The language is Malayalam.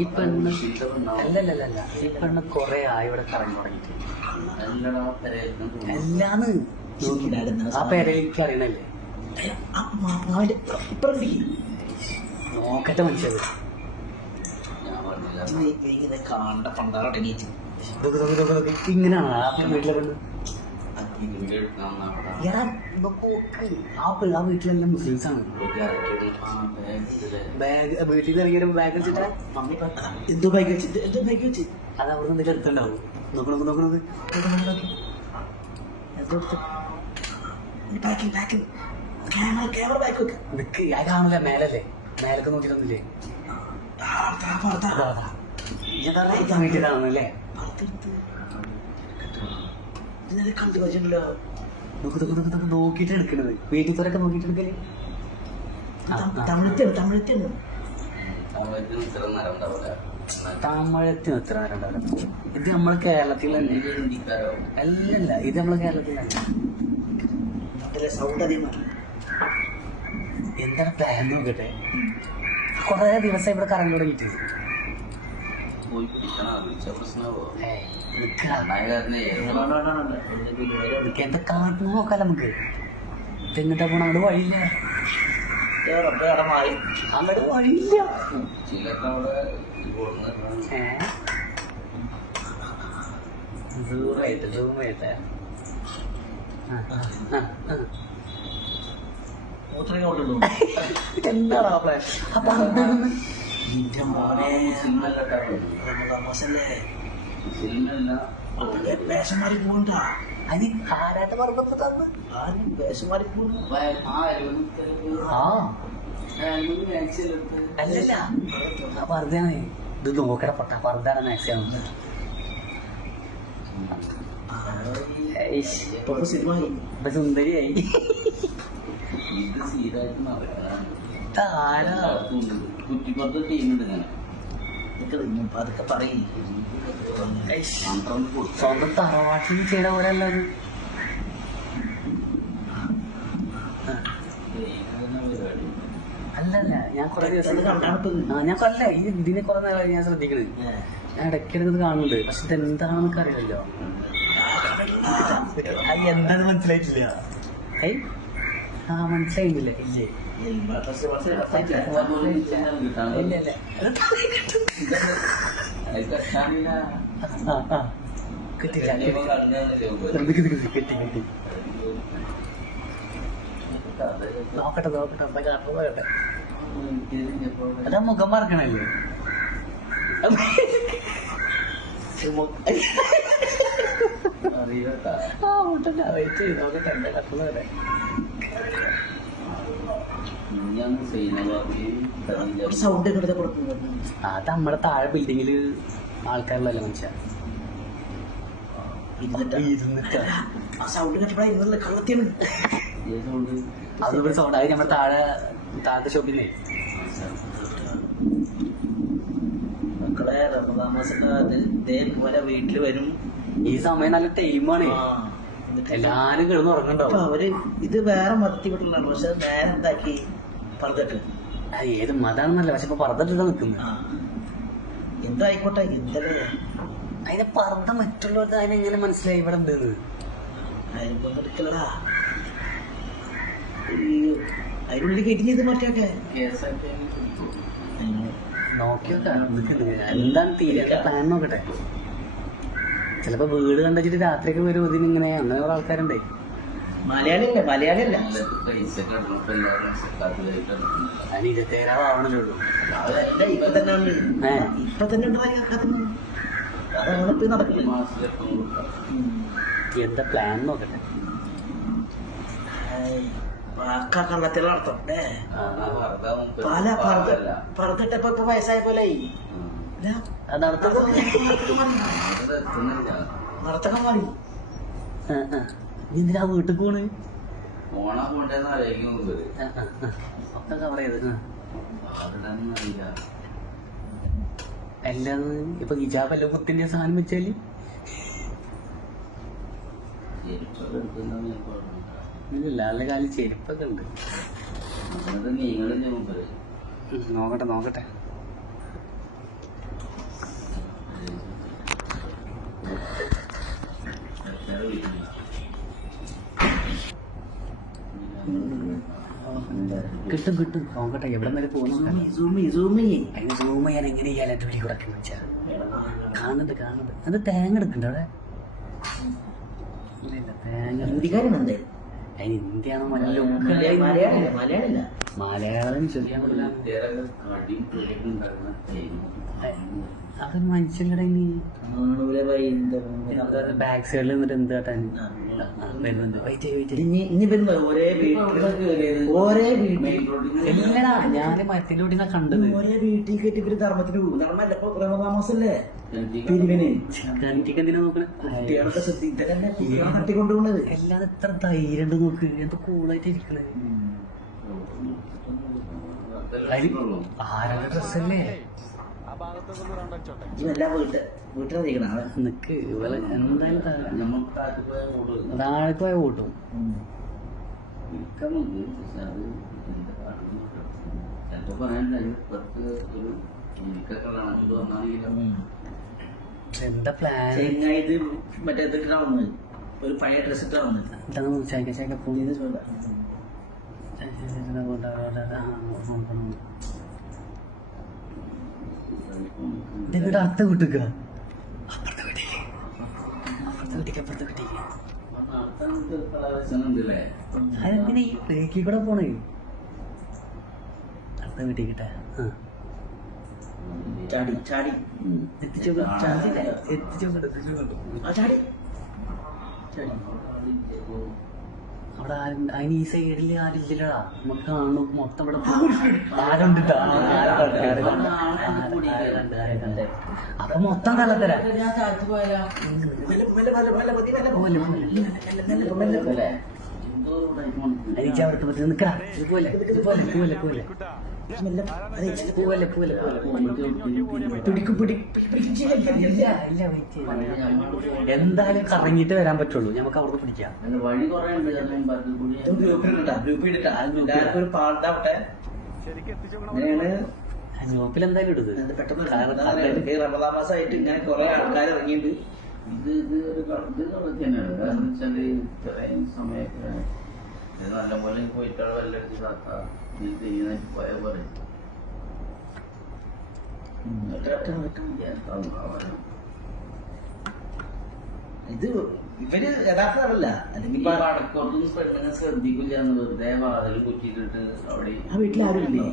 ഈ പെണ്ണ് അല്ലല്ലല്ല, ഈ പെണ്ണ് കൊറേ ആയി ഇവിടെ കറങ്ങി തുടങ്ങിട്ട്. എല്ലാന്ന് ആ പേരേക്ക് അറിയണല്ലേ? നോക്കട്ടെ മനുഷ്യത് ഇങ്ങനെയാണ് ആ വീട്ടിലെ പെണ്ണ്. ആ വീട്ടിലെല്ലാം മുസ്ലിംസ് ആണ്. വീട്ടിൽ നിന്ന് ഇറങ്ങിയ ബാഗ് വെച്ചിട്ട് എന്തോ ബാഗ് വെച്ചിട്ട് അത് അവിടെ നിന്ന് എടുത്തുണ്ടാവും. നോക്കണത് ഞാൻ കാണില്ല. മേലല്ലേ, മേലൊക്കെ നോക്കിയിട്ടൊന്നുമില്ലേ? വീട്ടിലാണല്ലേ? നോക്കിട്ട് എടുക്കണത്. വീട്ടിൽ നോക്കിട്ട് എടുക്കല് തമിഴത്തിന് എത്ര നേരം ഉണ്ടാവില്ല. ഇത് നമ്മള് കേരളത്തിൽ തന്നെ. അല്ലല്ല, ഇത് നമ്മള് കേരളത്തിൽ തന്നെ. എന്താണ് പ്ലാൻ നോക്കട്ടെ. കൊറേ ദിവസം ഇവിടെ കറങ്ങി തുടങ്ങിയിട്ട് എന്താ കാട്ടു നോക്കാലോ നമുക്ക്. തെങ്ങിട്ടാ പോണ അങ്ങോട്ട് വഴിയില്ല, അങ്ങോട്ട് വഴിയില്ല. എന്താണോ പ്ലാൻ? അപ്പൊ വേഷമാരി പോകണ്ട. അതിന് ആരാട്ട് പറഞ്ഞപ്പോ തന്ന് വേഷമാരി പോകുന്നു. അല്ലല്ല, ആ പറഞ്ഞാണ്. ഇത് നോക്കട പൊട്ട പറഞ്ഞാണ് മാക്സിമം. സുന്ദരിയായി. കുറ്റിപ്പുറത്ത് ടീമുണ്ട് ഇങ്ങനെ. അതൊക്കെ പറയും. സ്വന്തം തറവാട്ടിൽ ചെയ്ത പോലെ അല്ലത്. അല്ലല്ല, ഞാൻ കുറെ ദിവസം ഞാൻ കൊല്ല ഈ ഇതിനെ കുറെ നേരം ഞാൻ ശ്രദ്ധിക്കണത്. ഞാൻ ഇടയ്ക്കിടയ്ക്ക് കാണുന്നുണ്ട്. പക്ഷെ ഇത് എന്താണെന്നൊക്കെ അറിയില്ലല്ലോ. എന്താന്ന് മനസ്സിലായിട്ടില്ല. മനസ്സിലായിട്ടില്ലേ? ഇല്ലേ നോക്കട്ടെ നോക്കട്ടെ. അതാ മുഖം മറക്കണല്ലേ? നോക്കട്ടെ എന്താ കട്ടുന്നതല്ലേ? അത് നമ്മുടെ താഴെ ബിൽഡിങ്ങില് ആൾക്കാരിലല്ലേ മനുഷ്യ അതൊരു സൗണ്ട്. അത് നമ്മുടെ താഴത്തെ ഷോപ്പില്ലേ? മക്കളെ റമദാൻ മാസത്തെ വീട്ടില് വരും. ഈ സമയം നല്ല ടൈമാണ്. എല്ലാരും കിടന്ന് ഉറങ്ങണ്ടാവും. അവര് ഇത് വേറെ മതത്തിൽ വിട്ടുള്ള പക്ഷെ നേരെ എന്താക്കി പറഞ്ഞിട്ട് ഏത് മതാണെന്നല്ല, പക്ഷെ ഇപ്പൊ പറഞ്ഞിട്ടാ നിക്കുന്നത്. എന്തായിക്കോട്ടെ എന്തല്ലേ അതിനെ പറഞ്ഞ മറ്റുള്ളവർക്ക് അതിനെങ്ങനെ മനസ്സിലായി ഇവിടെ ഉണ്ടെന്ന്? എടുക്കലടാ അതിനുള്ളിൽ കയറ്റി ചെയ്ത് മാറ്റിയൊക്കെ നോക്കിയോട്ടെ. എന്താണ് തീരെ പ്ലാൻ നോക്കട്ടെ. ചിലപ്പോ വീട് കണ്ടിട്ട് രാത്രിയൊക്കെ വരും. ഇതിനിങ്ങനെ അങ്ങനെ കുറെ ആൾക്കാരുണ്ടേ. മലയാളിയല്ല മലയാളിയല്ല അതിന് 27 ആവണല്ലോ. ഇപ്പൊ തന്നെ നടക്കില്ല. എന്താ പ്ലാൻ നോക്കട്ടെ. കള്ളത്തിൽ നടത്തും പല പറഞ്ഞിട്ടപ്പോ ഇപ്പൊ വയസ്സായ പോലെ നടത്തക്ക മാറി. എന്തിനാ വീട്ടിൽ പോണ്? എല്ലാം ഇപ്പൊ ഹിജാബല്ല മുത്തിന്റെ സാധനം വെച്ചാല് ഇല്ല. നല്ല കാലം ചെരുപ്പൊക്കെ ഉണ്ട്. നോക്കട്ടെ നോക്കട്ടെ. കിട്ടും കിട്ടും നോക്കട്ടെ. എവിടെ വരെ പോകുന്നു? അതിന് സൂം ചെയ്യാൻ എങ്ങനെ ചെയ്യാൻ എൻ്റെ വിളി കൊടുക്കുന്ന വെച്ചാൽ കാണുന്നുണ്ട് കാണുന്നുണ്ട്. അത് തേങ്ങ എടുക്കണ്ട അവിടെ. ഇല്ല തേങ്ങ ഹിന്ദിക്കാരുണ്ട്. അതിന് ഹിന്ദിയാണോ മലയാളില്ല. മലയാളം ശരിയാൻ അത് മനുഷ്യരുടെ ബാക്ക് സൈഡിൽ നിന്നിട്ട് എന്ത് കാട്ടാൻ വരുന്നുണ്ട്. ഇനി വരുമ്പോ ഒരേ ഇല്ലടാ ഞാൻ മരത്തിന്റെ കൂടി കണ്ടത്. ഒരേ വീട്ടിൽ കയറ്റി ഇവര് ധർമ്മത്തിന് പോകും. ധർമ്മല്ല ഇപ്പൊ പ്രേമതാമസല്ലേ പിരിവിന് എന്തിനാ നോക്കണേ? കുട്ടികളൊക്കെ ശ്രദ്ധിക്കല്ലേ കുട്ടികളെ തട്ടിക്കൊണ്ടുപോണത്. അല്ലാതെ എത്ര ധൈര്യം ഉണ്ട് നോക്ക്. എന്ത് കൂളായിട്ട് ഇരിക്കണേ. ആരുടെ ഡ്രസ്സല്ലേ ഇതെല്ലാം വീട്ടിലറിയിക്കണ നിക്ക്. ഇവള് എന്തായാലും താഴേക്ക് പോയ കൂട്ടും. എന്താ പ്ലാൻ? ഇത് മറ്റേ ഇട്ടിട്ടാവുന്നത് ഒരു പഴയ ഡ്രസ് ഇട്ടാവുന്നത്. എന്നിട്ട് അടുത്ത വീട്ടിക്ക അപ്പുറത്തെ വീട്ടിലേക്ക് അപ്പുറത്തെ വീട്ടിലേക്ക് അതെന്തിനാ ഈ ബ്രേക്കിൽ കൂടെ പോണേ? അടുത്ത വീട്ടിൽ ചാടി ചാടി എത്തിച്ചോട്ടെ. അവിടെ അതിന് ഈ സൈഡിൽ ആരില്ലടാ. നമുക്ക് കാണും മൊത്തം ഇവിടെ ആരുണ്ട്. അപ്പൊ മൊത്തം കള്ളത്തരാ. എനിക്ക് അവിടുത്തെ പറ്റി നിക്കടാ. പോലെ എന്തായാലും കറങ്ങിയിട്ട് വരാൻ പറ്റുള്ളൂ. നമുക്ക് അവിടെ പിടിക്കാം. ഗ്രൂപ്പിൽ എന്തായാലും ഇടുന്നത് പെട്ടെന്ന് റമദാമാസമായിട്ട് ഇങ്ങനെ കുറെ ആൾക്കാർ ഇറങ്ങിയിട്ട് സമയത്ത് നല്ലപോലെ പോയിട്ടുള്ള പോയ പോലെ ഇത് ഇവര് യഥാർത്ഥമല്ല. അല്ലെങ്കിൽ വടക്കോട്ടൊന്നും പെണ്ണുങ്ങൾ ശ്രദ്ധിക്കില്ല എന്ന് വെറുതെ വാതിൽ കുറ്റിയിട്ടിട്ട് അവിടെ ആ വീട്ടിൽ ആരും ഇല്ലേ?